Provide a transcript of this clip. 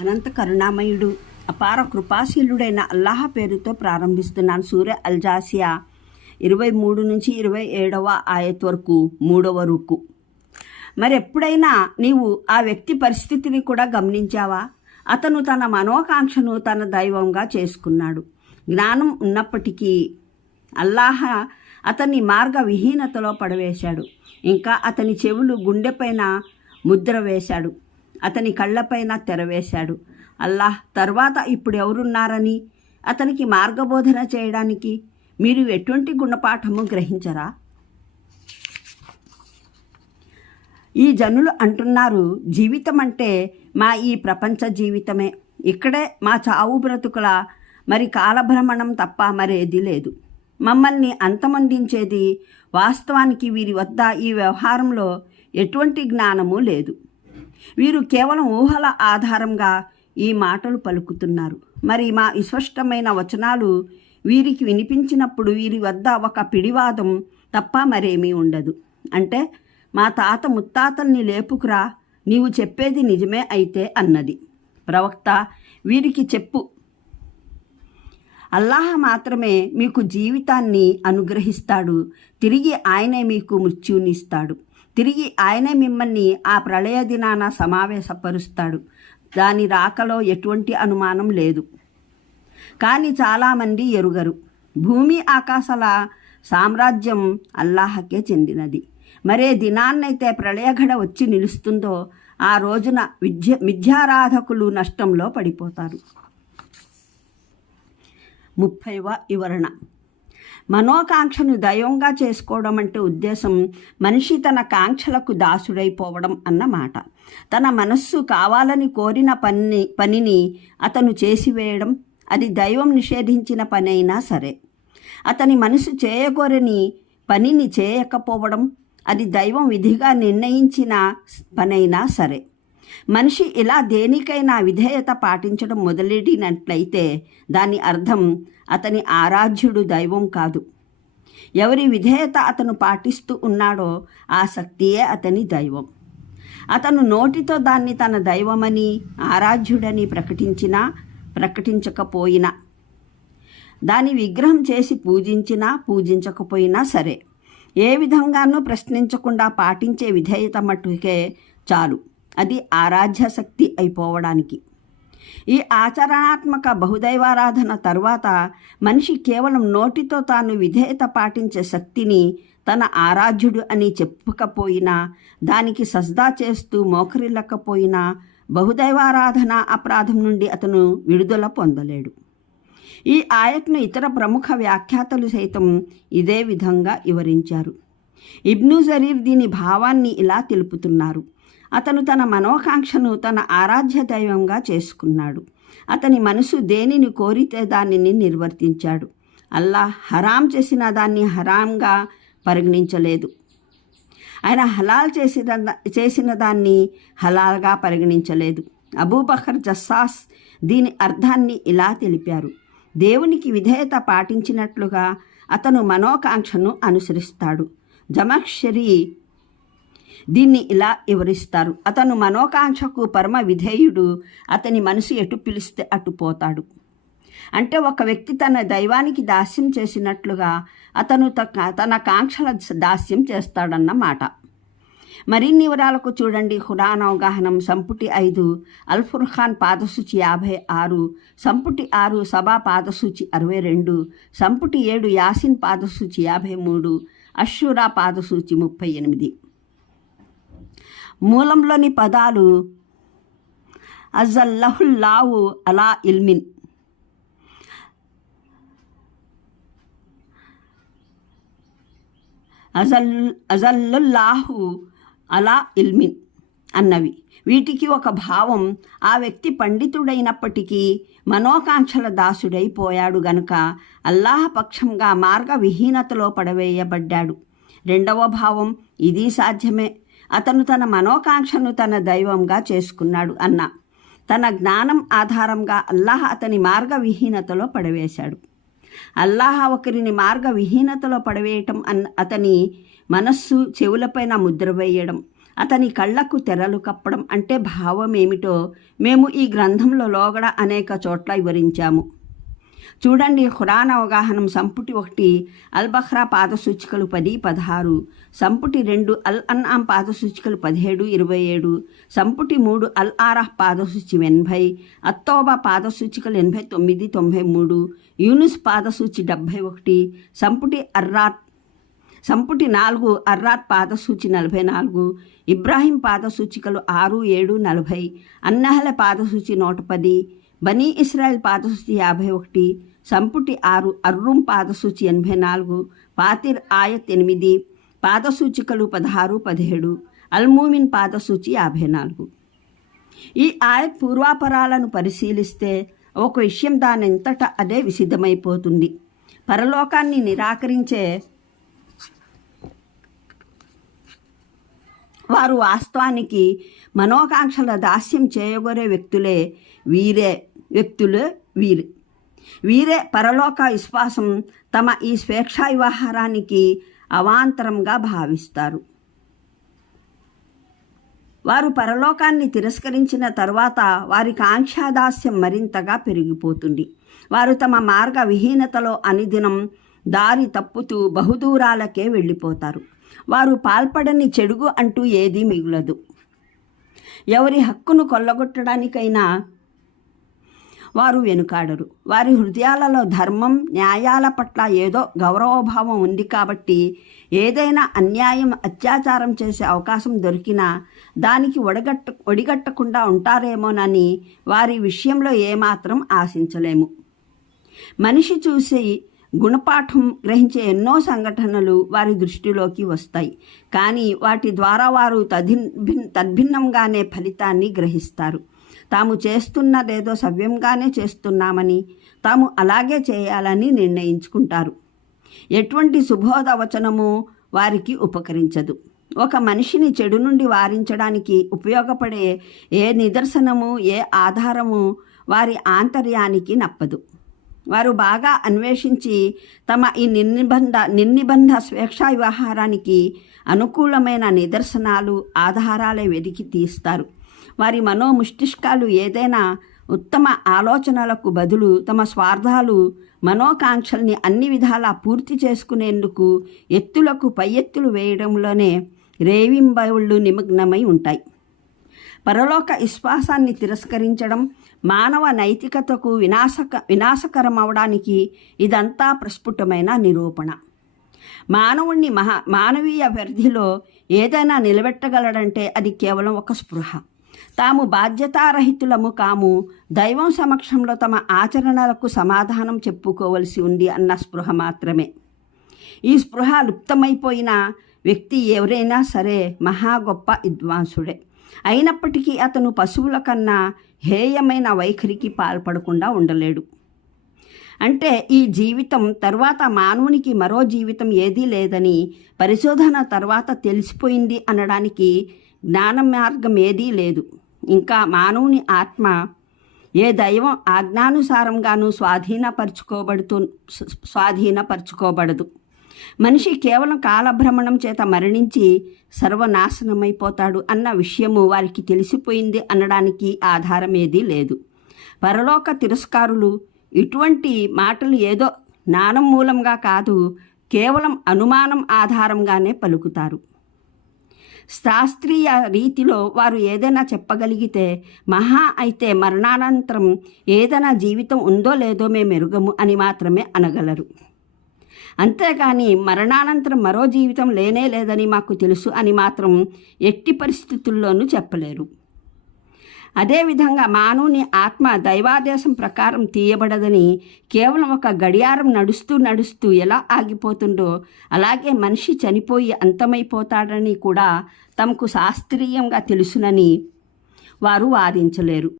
అనంత కరుణామయుడు అపార కృపాశీలుడైన అల్లాహ పేరుతో ప్రారంభిస్తున్నాను సూర్య అల్జాసియా ఇరవై మూడు నుంచి ఇరవై ఏడవ ఆయత్ వరకు మూడవ రుకు. మరి ఎప్పుడైనా నీవు ఆ వ్యక్తి పరిస్థితిని కూడా గమనించావా? అతను తన మనోకాంక్షను తన దైవంగా చేసుకున్నాడు. జ్ఞానం ఉన్నప్పటికీ అల్లాహ అతన్ని మార్గ విహీనతలో పడవేశాడు. ఇంకా అతని చెవులు గుండెపైన ముద్ర వేశాడు. అతని కళ్ళపైన తెరవేశాడు. అల్లాహ్ తర్వాత ఇప్పుడు ఎవరున్నారని? అతనికి మార్గబోధన చేయడానికి మీరు ఎటువంటి గుణపాఠము గ్రహించరా? ఈ జనులు అంటున్నారు జీవితం అంటే మా ఈ ప్రపంచ జీవితమే. ఇక్కడే మా చావు బ్రతుకుల మరి కాలభ్రమణం తప్ప మరేది లేదు. మమ్మల్ని అంతమొందించేది వాస్తవానికి వీరి వద్ద ఈ వ్యవహారంలో ఎటువంటి జ్ఞానము లేదు. వీరు కేవలం ఊహల ఆధారంగా ఈ మాటలు పలుకుతున్నారు. మరి మా విస్పష్టమైన వచనాలు వీరికి వినిపించినప్పుడు వీరి వద్ద ఒక పిడివాదం తప్ప మరేమీ ఉండదు. అంటే మా తాత ముత్తాతల్ని లేపుకురా నీవు చెప్పేది నిజమే అయితే అన్నది. ప్రవక్త వీరికి చెప్పు. అల్లాహ మాత్రమే మీకు జీవితాన్ని అనుగ్రహిస్తాడు తిరిగి ఆయనే మీకు మృత్యునిస్తాడు తిరిగి ఆయనే మిమ్మల్ని ఆ ప్రళయ దినాన సమావేశపరుస్తాడు. దాని రాకలో ఎటువంటి అనుమానం లేదు. కానీ చాలామంది ఎరుగరు. భూమి ఆకాశాల సామ్రాజ్యం అల్లాహకే చెందినది. మరే దినాన్నైతే ప్రళయఘడ వచ్చి నిలుస్తుందో ఆ రోజున విద్య మిథ్యారాధకులు నష్టంలో పడిపోతారు. ముప్పైవ వివరణ. మనోకాంక్షను దైవంగా చేసుకోవడం అంటే ఉద్దేశం మనిషి తన కాంక్షలకు దాసుడైపోవడం అన్నమాట తన మనస్సు కావాలని కోరిన పని పనిని అతను చేసివేయడం అది దైవం నిషేధించిన పని అయినా సరే. అతని మనసు చేయగోరని పనిని చేయకపోవడం అది దైవం విధిగా నిర్ణయించిన పనైనా సరే. మనిషి ఇలా దేనికైనా విధేయత పాటించడం మొదలెడినట్లయితే దాని అర్థం అతని ఆరాధ్యుడు దైవం కాదు. ఎవరి విధేయత అతను పాటిస్తూ ఉన్నాడో ఆ శక్తియే అతని దైవం. అతను నోటితో దాన్ని తన దైవమని ఆరాధ్యుడని ప్రకటించినా ప్రకటించకపోయినా దాని విగ్రహం చేసి పూజించినా పూజించకపోయినా సరే ఏ విధంగానూ ప్రశ్నించకుండా పాటించే విధేయత మట్టుకే చాలు. అది ఆరాధ్యశక్తి అయిపోవడానికి. ఈ ఆచరణాత్మక బహుదైవారాధన తరువాత మనిషి కేవలం నోటితో తాను విధేయత పాటించే శక్తిని తన ఆరాధ్యుడు అని చెప్పకపోయినా దానికి సజ్దా చేస్తూ మోకరిల్లకపోయినా బహుదైవారాధన అపరాధం నుండి అతను విడుదల పొందలేడు. ఈ ఆయత్ను ఇతర ప్రముఖ వ్యాఖ్యాతలు సైతం ఇదే విధంగా వివరించారు. ఇబ్ను జరీర్ దీని భావాన్ని ఇలా తెలుపుతున్నారు. అతను తన మనోకాంక్షను తన ఆరాధ్య దైవంగా చేసుకున్నాడు. అతని మనసు దేనిని కోరితే దానిని నిర్వర్తించాడు. అల్లా హరాం చేసిన దాన్ని హరాంగా పరిగణించలేదు. ఆయన హలాల్ చేసిన చేసిన దాన్ని హలాల్గా పరిగణించలేదు. అబూబకర్ జస్సాస్ దీని అర్థాన్ని ఇలా తెలిపారు. దేవునికి విధేయత పాటించినట్లుగా అతను మనోకాంక్షను అనుసరిస్తాడు. జమక్షరి దీన్ని ఇలా వివరిస్తారు. అతను మనోకాంక్షకు పరమ విధేయుడు. అతని మనసు ఎటు పిలిస్తే అటు పోతాడు. అంటే ఒక వ్యక్తి తన దైవానికి దాస్యం చేసినట్లుగా అతను తన కాంక్షల దాస్యం చేస్తాడన్నమాట మరిన్ని వివరాలకు చూడండి. హురాన్ అవగాహనం సంపుటి ఐదు అల్ఫుర్ఖాన్ పాదసూచి యాభై ఆరు సంపుటి ఆరు సభా పాదసూచి అరవై రెండు సంపుటి ఏడు యాసిన్ పాదసూచి యాభై మూడు అషూరా పాదసూచి ముప్పై ఎనిమిది. మూలంలోని పదాలు అజల్లహుల్లావు అలా ఇల్మిన్. అజల్ అజల్లుల్లాహు అలా ఇల్మిన్ అన్నవి. వీటికి ఒక భావం ఆ వ్యక్తి పండితుడైనప్పటికీ మనోకాంక్షల దాసుడైపోయాడు గనుక అల్లాహ పక్షంగా మార్గ విహీనతలో పడవేయబడ్డాడు. రెండవ భావం ఇది సాధ్యమే. అతను తన మనోకాంక్షను తన దైవంగా చేసుకున్నాడు అన్న. తన జ్ఞానం ఆధారంగా అల్లాహ్ అతని మార్గ విహీనతలో పడవేశాడు. అల్లాహ ఒకరిని మార్గ విహీనతలో పడవేయటం అన్ అతని మనస్సు చెవులపైన ముద్ర వేయడం అతని కళ్ళకు తెరలు కప్పడం అంటే భావం ఏమిటో మేము ఈ గ్రంథంలో లోగడ అనేక చోట్ల వివరించాము. చూడండి ఖురాన్ అవగాహనం సంపుటి ఒకటి అల్ పాద పాదసూచికలు పది పదహారు. సంపుటి రెండు అల్ అన్ఆం పాదసూచికలు పదిహేడు ఇరవై ఏడు. సంపుటి మూడు అల్ ఆరహ్ పాదసూచి ఎనభై. అత్తోబా పాదసూచికలు ఎనభై తొమ్మిది తొంభై మూడు. యూనిస్ పాదసూచి డెబ్భై ఒకటి. సంపుటి అర్రాట్ సంపుటి నాలుగు అర్రాట్ పాదసూచి నలభై నాలుగు. ఇబ్రాహీం పాదసూచికలు ఆరు ఏడు నలభై. అన్నహల పాదసూచి నూట పది. బనీ ఇస్రాయల్ పాదసూచి యాభై ఒకటి సంపుటి ఆరు అర్రుం పాదసూచి ఎనభై నాలుగు పాతిర్ ఆయత్ ఎనిమిది పాదసూచికలు పదహారు పదిహేడు అల్మూమిన్ పాదసూచి యాభై నాలుగు ఈ ఆయత్ పూర్వాపరాలను పరిశీలిస్తే ఒక విషయం దానంతట అదే విసిద్ధమైపోతుంది పరలోకాన్ని నిరాకరించే వారు వాస్తవానికి మనోకాంక్షల దాస్యం చేయగోరే వ్యక్తులే వీరే. వ్యక్తులు వీరే. వీరే పరలోక విశ్వాసం తమ ఈ స్వేచ్ఛా వ్యవహారానికి అవాంతరంగా భావిస్తారు. వారు పరలోకాన్ని తిరస్కరించిన తర్వాత వారి కాంక్షాదాస్యం మరింతగా పెరిగిపోతుంది. వారు తమ మార్గ విహీనతలో అనుదినం దారి తప్పుతూ బహుదూరాలకే వెళ్ళిపోతారు. వారు పాల్పడని చెడుగు అంటూ ఏదీ మిగులదు. ఎవరి హక్కును కొల్లగొట్టడానికైనా వారు వెనుకాడరు. వారి హృదయాలలో ధర్మం న్యాయాల పట్ల ఏదో గౌరవభావం ఉంది కాబట్టి ఏదైనా అన్యాయం అత్యాచారం చేసే అవకాశం దొరికినా దానికి ఒడగట్ట ఒడిగట్టకుండా ఉంటారేమోనని వారి విషయంలో ఏమాత్రం ఆశించలేము. మనిషి చూసి గుణపాఠం గ్రహించే ఎన్నో సంఘటనలు వారి దృష్టిలోకి వస్తాయి. కానీ వాటి ద్వారా వారు తదిన్ తద్భిన్నంగానే ఫలితాన్ని గ్రహిస్తారు. తాము చేస్తున్నదేదో సవ్యంగానే చేస్తున్నామని తాము అలాగే చేయాలని నిర్ణయించుకుంటారు. ఎటువంటి శుభోదవచనము వచనము వారికి ఉపకరించదు. ఒక మనిషిని చెడు నుండి వారించడానికి ఉపయోగపడే ఏ నిదర్శనము ఏ ఆధారము వారి ఆంతర్యానికి నప్పదు. వారు బాగా అన్వేషించి తమ ఈ నిర్నిబంధ నిర్నిబంధ స్వేచ్ఛా వ్యవహారానికి అనుకూలమైన నిదర్శనాలు ఆధారాలే వెతికి తీస్తారు. వారి మనోముష్టిష్కాలు ఏదైనా ఉత్తమ ఆలోచనలకు బదులు తమ స్వార్థాలు మనోకాంక్షల్ని అన్ని విధాలా పూర్తి చేసుకునేందుకు ఎత్తులకు పై ఎత్తులు వేయడంలోనే రేవింబవుళ్ళు నిమగ్నమై ఉంటాయి. పరలోక విశ్వాసాన్ని తిరస్కరించడం మానవ నైతికతకు వినాశక వినాశకరం అవడానికి ఇదంతా ప్రస్ఫుటమైన నిరూపణ. మానవుణ్ణి మహా మానవీయ వ్యర్థిలో ఏదైనా నిలబెట్టగలడంటే అది కేవలం ఒక స్పృహ. తాము బాధ్యతారహితులము కాము. దైవం సమక్షంలో తమ ఆచరణలకు సమాధానం చెప్పుకోవలసి ఉంది అన్న స్పృహ మాత్రమే. ఈ స్పృహ లుప్తమైపోయిన వ్యక్తి ఎవరైనా సరే మహా గొప్ప విద్వాంసుడే. అయినప్పటికీ అతను పశువుల కన్నా హేయమైన వైఖరికి పాల్పడకుండా ఉండలేడు. అంటే ఈ జీవితం తర్వాత మానవునికి మరో జీవితం ఏదీ లేదని పరిశోధన తర్వాత తెలిసిపోయింది అనడానికి జ్ఞాన మార్గం ఏదీ లేదు. ఇంకా మానవుని ఆత్మ ఏ దైవం ఆజ్ఞానుసారంగాను స్వాధీనపరుచుకోబడుతూ స్వాధీనపరుచుకోబడదు. మనిషి కేవలం కాలభ్రమణం చేత మరణించి సర్వనాశనమైపోతాడు అన్న విషయము వారికి తెలిసిపోయింది అనడానికి ఆధారం ఏదీ లేదు. పరలోక తిరస్కారులు ఇటువంటి మాటలు ఏదో జ్ఞానం మూలంగా కాదు కేవలం అనుమానం ఆధారంగానే పలుకుతారు. శాస్త్రీయ రీతిలో వారు ఏదైనా చెప్పగలిగితే మహా అయితే మరణానంతరం ఏదైనా జీవితం ఉందో లేదో మేము మెరుగము అని మాత్రమే అనగలరు. అంతేగాని మరణానంతరం మరో జీవితం లేనే లేదని మాకు తెలుసు అని మాత్రం ఎట్టి పరిస్థితుల్లోనూ చెప్పలేరు. అదేవిధంగా మానవుని ఆత్మ దైవాదేశం ప్రకారం తీయబడదని కేవలం ఒక గడియారం నడుస్తూ నడుస్తూ ఎలా ఆగిపోతుందో అలాగే మనిషి చనిపోయి అంతమైపోతాడని కూడా తమకు శాస్త్రీయంగా తెలుసునని వారు వాదించలేరు.